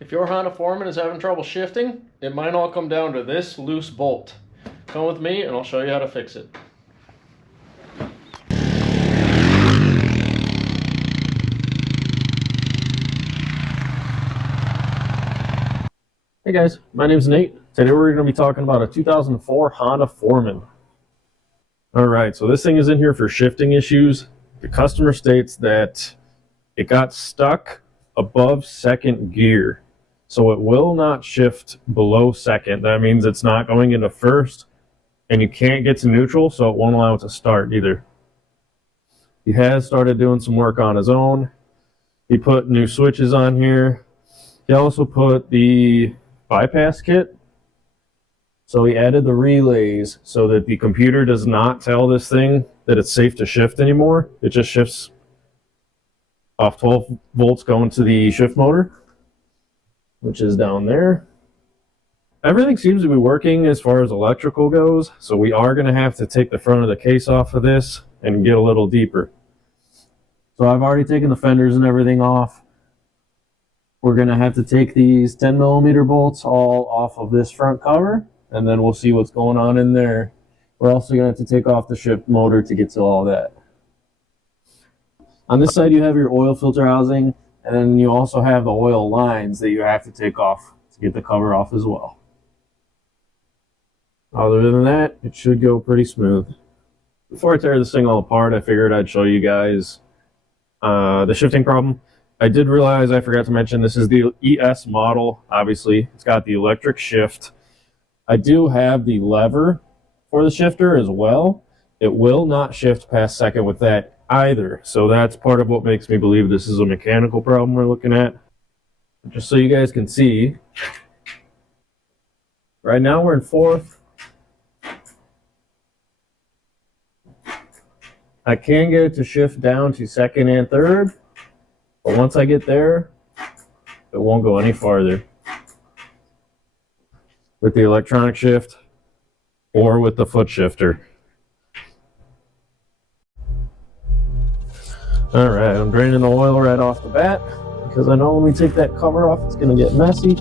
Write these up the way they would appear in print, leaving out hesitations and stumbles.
If your Honda Foreman is having trouble shifting, it might all come down to this loose bolt. Come with me and I'll show you how to fix it. Hey guys, my name's Nate. Today we're going to be talking about a 2004 Honda Foreman. Alright, so this thing is in here for shifting issues. The customer states that it got stuck above second gear. So it will not shift below second. That means it's not going into first, and you can't get to neutral, so it won't allow it to start either. He has started doing some work on his own. He put new switches on here. He also put the bypass kit. So he added the relays so that the computer does not tell this thing that it's safe to shift anymore. It just shifts off 12 volts going to the shift motor, which is down there. Everything seems to be working as far as electrical goes, so we are going to have to take the front of the case off of this and get a little deeper. So I've already taken the fenders and everything off. We're going to have to take these 10mm bolts all off of this front cover, and then we'll see what's going on in there. We're also going to have to take off the shift motor to get to all that. On this side you have your oil filter housing, and then you also have the oil lines that you have to take off to get the cover off as well. Other than that, it should go pretty smooth. Before I tear this thing all apart, I figured I'd show you guys the shifting problem. I did realize I forgot to mention this is the ES model. Obviously, it's got the electric shift. I do have the lever for the shifter as well. It will not shift past second with that either. So that's part of what makes me believe this is a mechanical problem we're looking at. Just so you guys can see, right now we're in fourth. I can get it to shift down to second and third, but once I get there, it won't go any farther with the electronic shift or with the foot shifter. Alright, I'm draining the oil right off the bat because I know when we take that cover off it's going to get messy.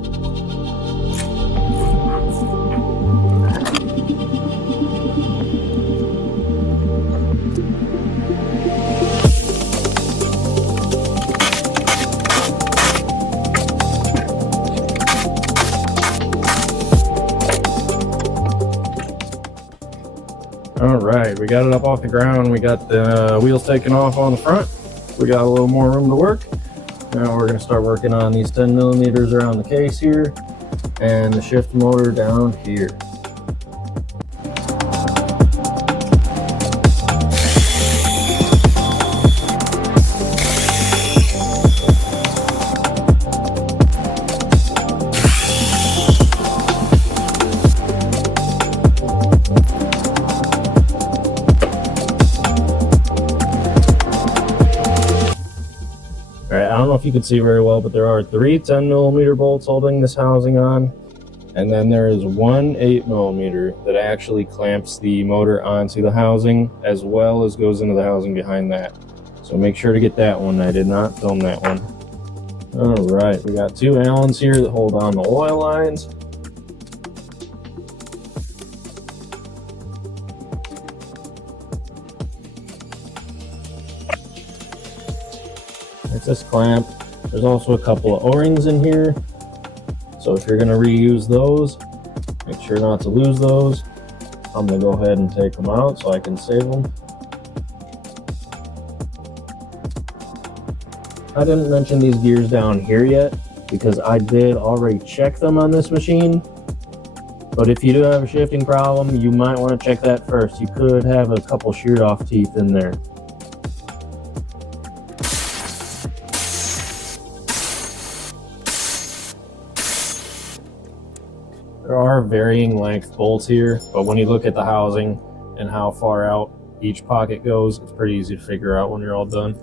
Alright, we got it up off the ground. We got the wheels taken off on the front. We got a little more room to work. Now we're going to start working on these 10mm around the case here and the shift motor down here. I don't know if you can see very well, but there are 3 10mm bolts holding this housing on, and then there is one 8mm that actually clamps the motor onto the housing as well as goes into the housing behind that. So make sure to get that one. I did not film that one. Alright, we got 2 Allens here that hold on the oil lines. It's this clamp. There's also a couple of O-rings in here, so if you're going to reuse those, make sure not to lose those. I'm going to go ahead and take them out so I can save them. I didn't mention these gears down here yet because I did already check them on this machine, but if you do have a shifting problem, you might want to check that first. You could have a couple sheared off teeth in there. There are varying length bolts here, but when you look at the housing and how far out each pocket goes, it's pretty easy to figure out when you're all done.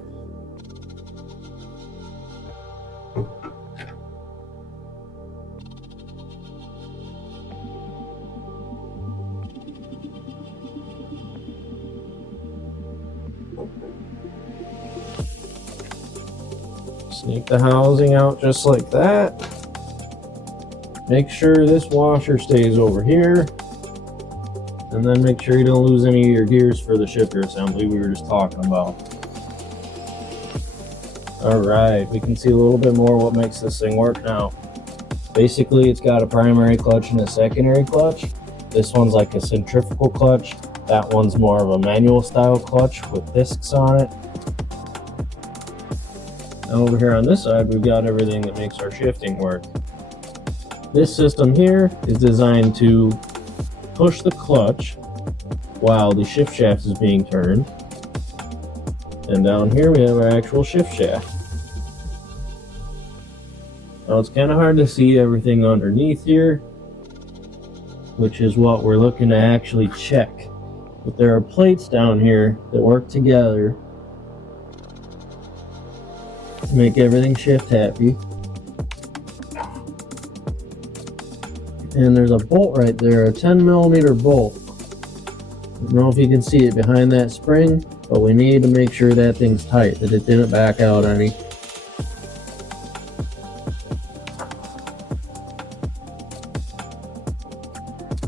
Sneak the housing out just like that. Make sure this washer stays over here. And then make sure you don't lose any of your gears for the shifter assembly we were just talking about. Alright, we can see a little bit more what makes this thing work now. Basically, it's got a primary clutch and a secondary clutch. This one's like a centrifugal clutch. That one's more of a manual style clutch with discs on it. And over here on this side, we've got everything that makes our shifting work. This system here is designed to push the clutch while the shift shaft is being turned. And down here we have our actual shift shaft. Now it's kind of hard to see everything underneath here, which is what we're looking to actually check. But there are plates down here that work together to make everything shift happy. And there's a bolt right there, a 10mm bolt. I don't know if you can see it behind that spring, but we need to make sure that thing's tight, that it didn't back out any.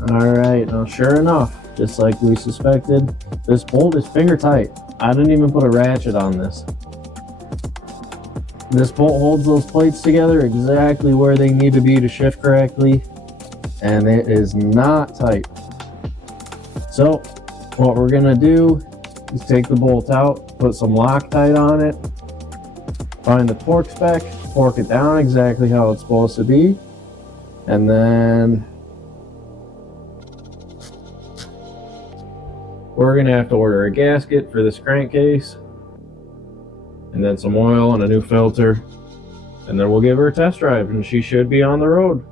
Alright, now sure enough, just like we suspected, this bolt is finger tight. I didn't even put a ratchet on this. This bolt holds those plates together exactly where they need to be to shift correctly, and it is not tight. So what we're gonna do is take the bolt out, put some Loctite on it, find the torque spec, torque it down exactly how it's supposed to be, and then we're gonna have to order a gasket for this crankcase, and then some oil and a new filter, and then we'll give her a test drive and she should be on the road.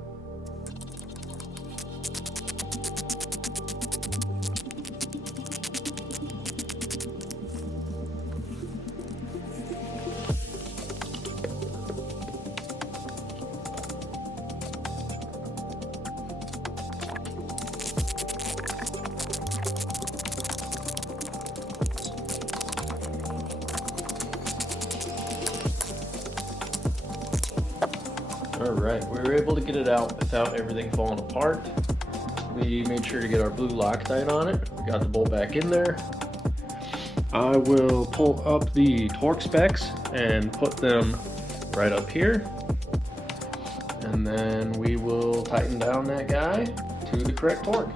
Alright, we were able to get it out without everything falling apart. We made sure to get our blue Loctite on it. We got the bolt back in there. I will pull up the torque specs and put them right up here. And then we will tighten down that guy to the correct torque.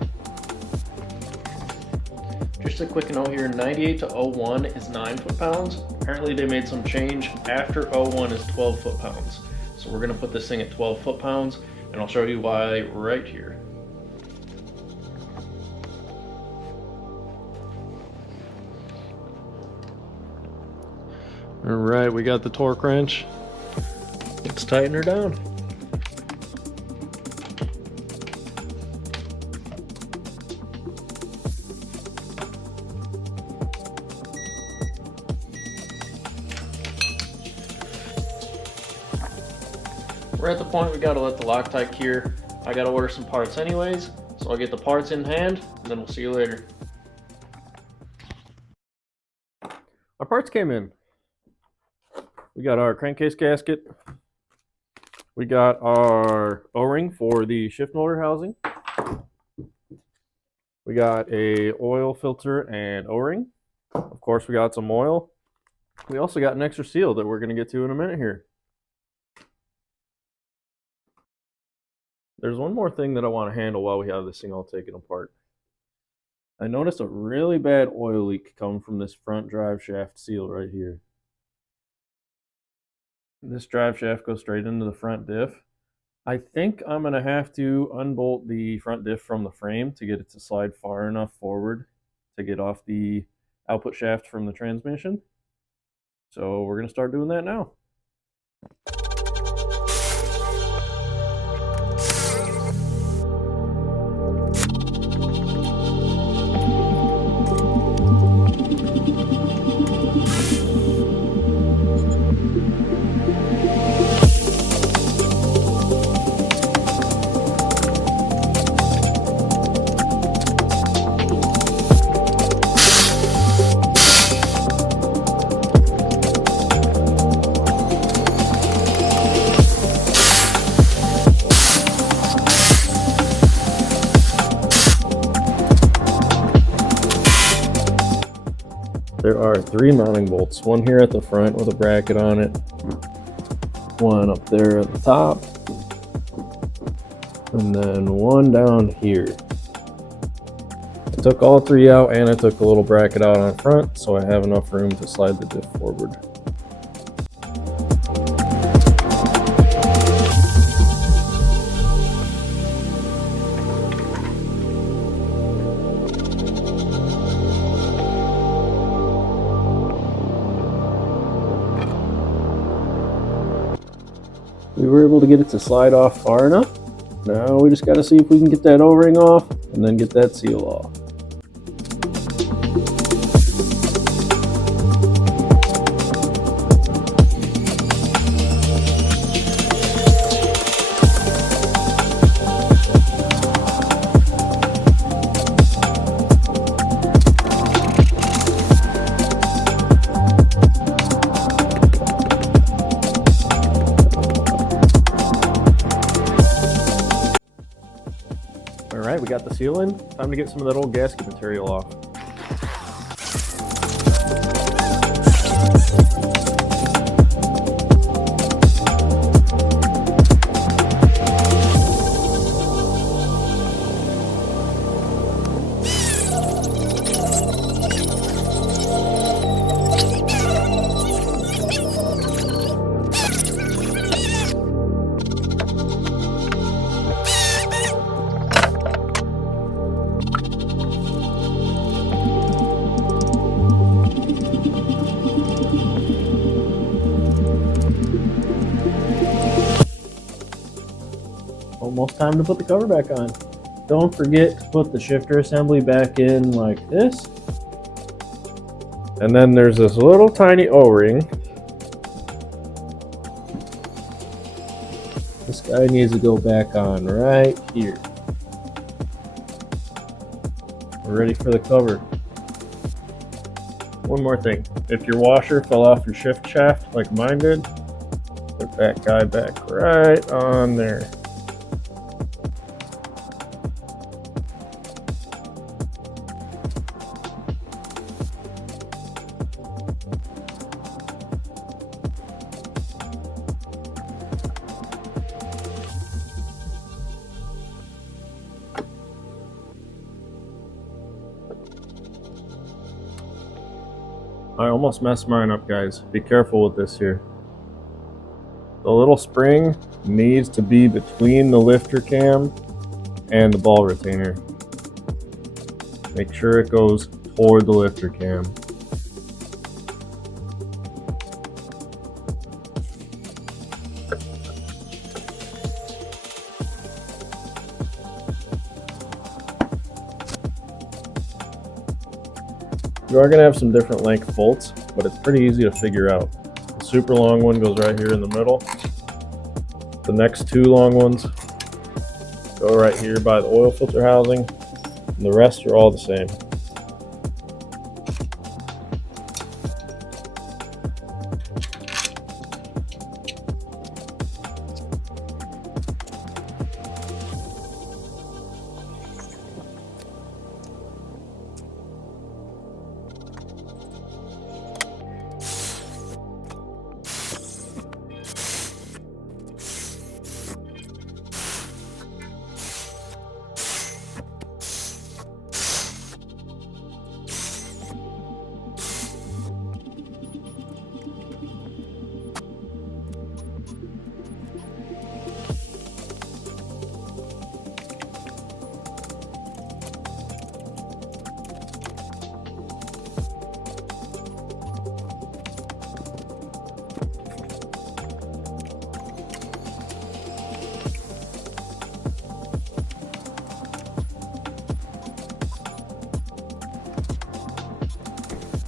Just a quick note here, 98 to 01 is 9 foot-pounds. Apparently they made some change. After 01 is 12 foot-pounds. So we're going to put this thing at 12 foot-pounds, and I'll show you why right here. Alright, we got the torque wrench. Let's tighten her down. We're at the point we gotta let the Loctite cure. I gotta order some parts anyways, so I'll get the parts in hand, and then we'll see you later. Our parts came in. We got our crankcase gasket. We got our O-ring for the shift motor housing. We got a oil filter and O-ring. Of course, we got some oil. We also got an extra seal that we're gonna get to in a minute here. There's one more thing that I want to handle while we have this thing all taken apart. I noticed a really bad oil leak coming from this front drive shaft seal right here. This drive shaft goes straight into the front diff. I think I'm going to have to unbolt the front diff from the frame to get it to slide far enough forward to get off the output shaft from the transmission. So we're going to start doing that now. There are 3 mounting bolts, one here at the front with a bracket on it, one up there at the top, and then one down here. I took all 3 out, and I took a little bracket out on front, so I have enough room to slide the diff forward. We were able to get it to slide off far enough. Now we just got to see if we can get that O-ring off and then get that seal off. All right, we got the seal in. Time to get some of that old gasket material off. Almost time to put the cover back on. Don't forget to put the shifter assembly back in like this. And then there's this little tiny O-ring. This guy needs to go back on right here. We're ready for the cover. One more thing. If your washer fell off your shift shaft like mine did, put that guy back right on there. I almost messed mine up, guys. Be careful with this here. The little spring needs to be between the lifter cam and the ball retainer. Make sure it goes toward the lifter cam. You are going to have some different length bolts, but it's pretty easy to figure out. The super long one goes right here in the middle. The next 2 long ones go right here by the oil filter housing, and the rest are all the same.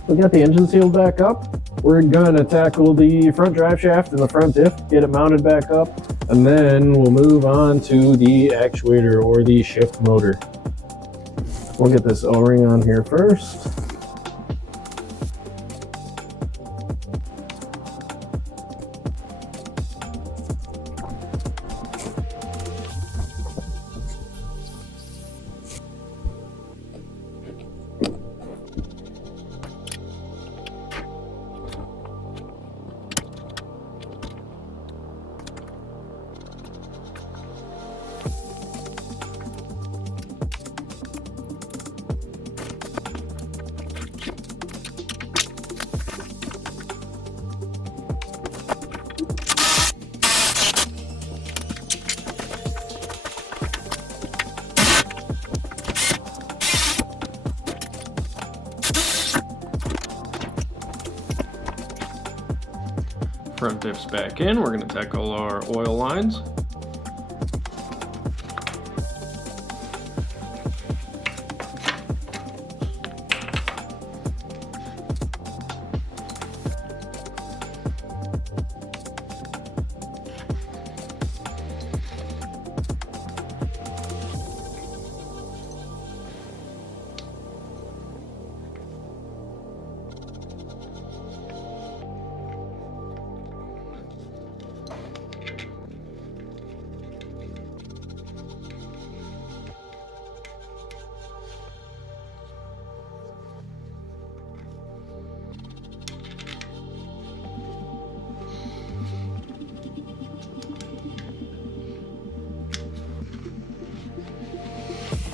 We got the engine sealed back up. We're gonna tackle the front drive shaft and the front diff, get it mounted back up, and then we'll move on to the actuator or the shift motor. We'll get this O-ring on here first. diffs back in. We're going to tackle our oil lines.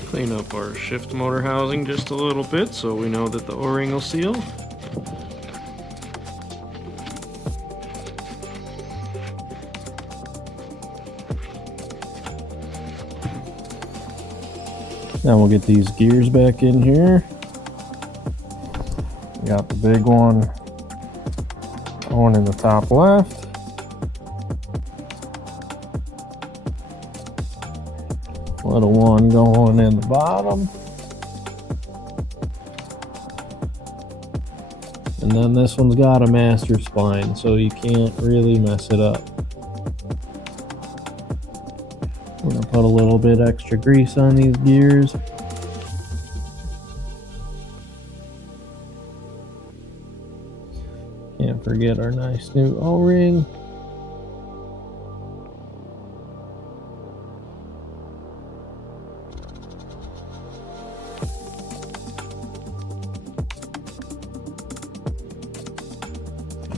Clean up our shift motor housing just a little bit so we know that the O-ring will seal. Now we'll get these gears back in here. Got the big one going in the top left. Little one going in the bottom. And then this one's got a master spline, so you can't really mess it up. We're gonna put a little bit extra grease on these gears. Can't forget our nice new O-ring.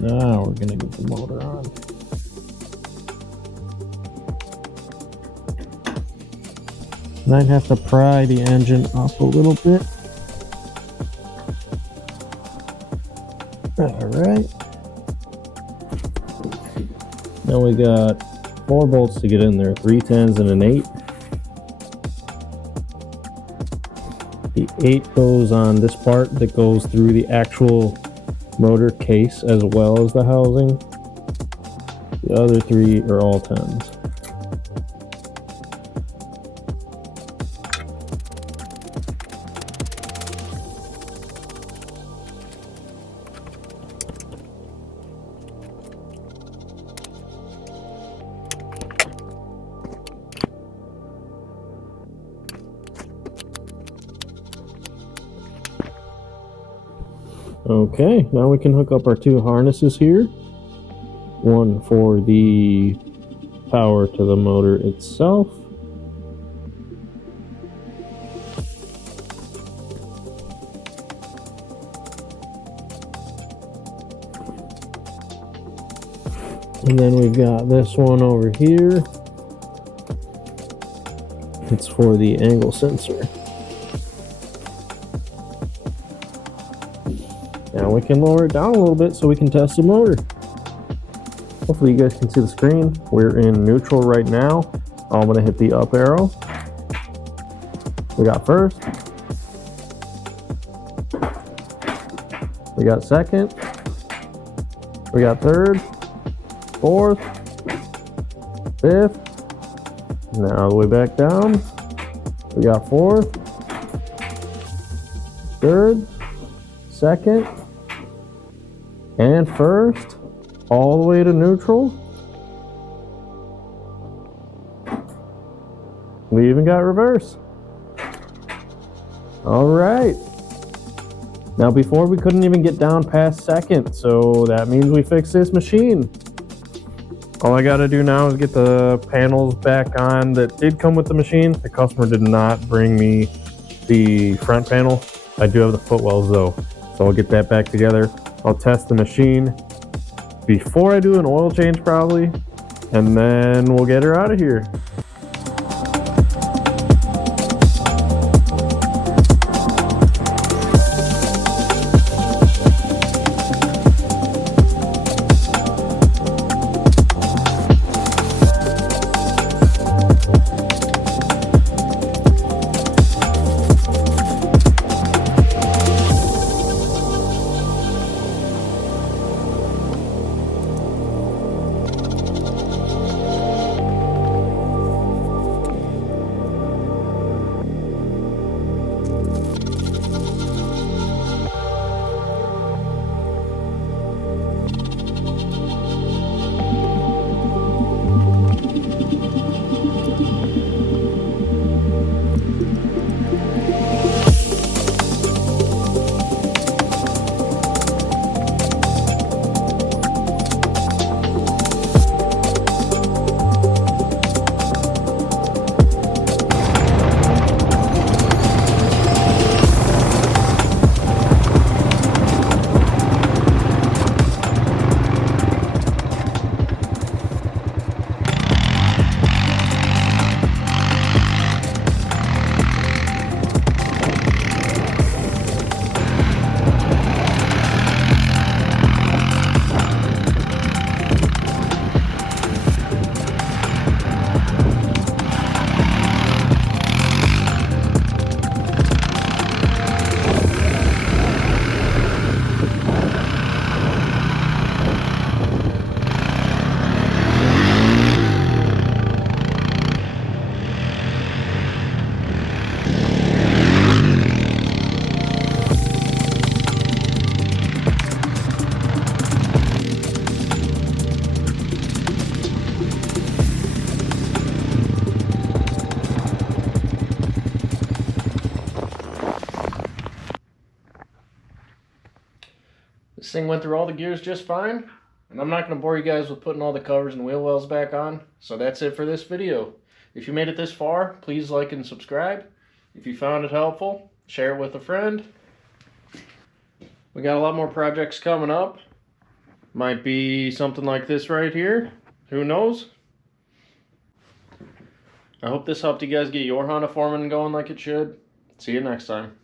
Now we're gonna get the motor on. Might have to pry the engine up a little bit. Alright. Now we got 4 bolts to get in there, 3 10s and an 8. The 8 goes on this part that goes through the actual motor case as well as the housing. The other 3 are all 10s. Okay, now we can hook up our 2 harnesses here. One for the power to the motor itself. And then we've got this one over here. It's for the angle sensor. Now we can lower it down a little bit so we can test the motor. Hopefully you guys can see the screen. We're in neutral right now. I'm going to hit the up arrow. We got first. We got second. We got third. Fourth. Fifth. Now all the way back down. We got fourth. Third. Second. And first, all the way to neutral. We even got reverse. All right. Now before we couldn't even get down past second, so that means we fixed this machine. All I gotta do now is get the panels back on that did come with the machine. The customer did not bring me the front panel. I do have the footwells though, so I'll get that back together. I'll test the machine before I do an oil change probably, and then we'll get her out of here. This thing went through all the gears just fine. And I'm not going to bore you guys with putting all the covers and wheel wells back on. So that's it for this video. If you made it this far, please like and subscribe. If you found it helpful, share it with a friend. We got a lot more projects coming up. Might be something like this right here. Who knows? I hope this helped you guys get your Honda Foreman going like it should. See you next time.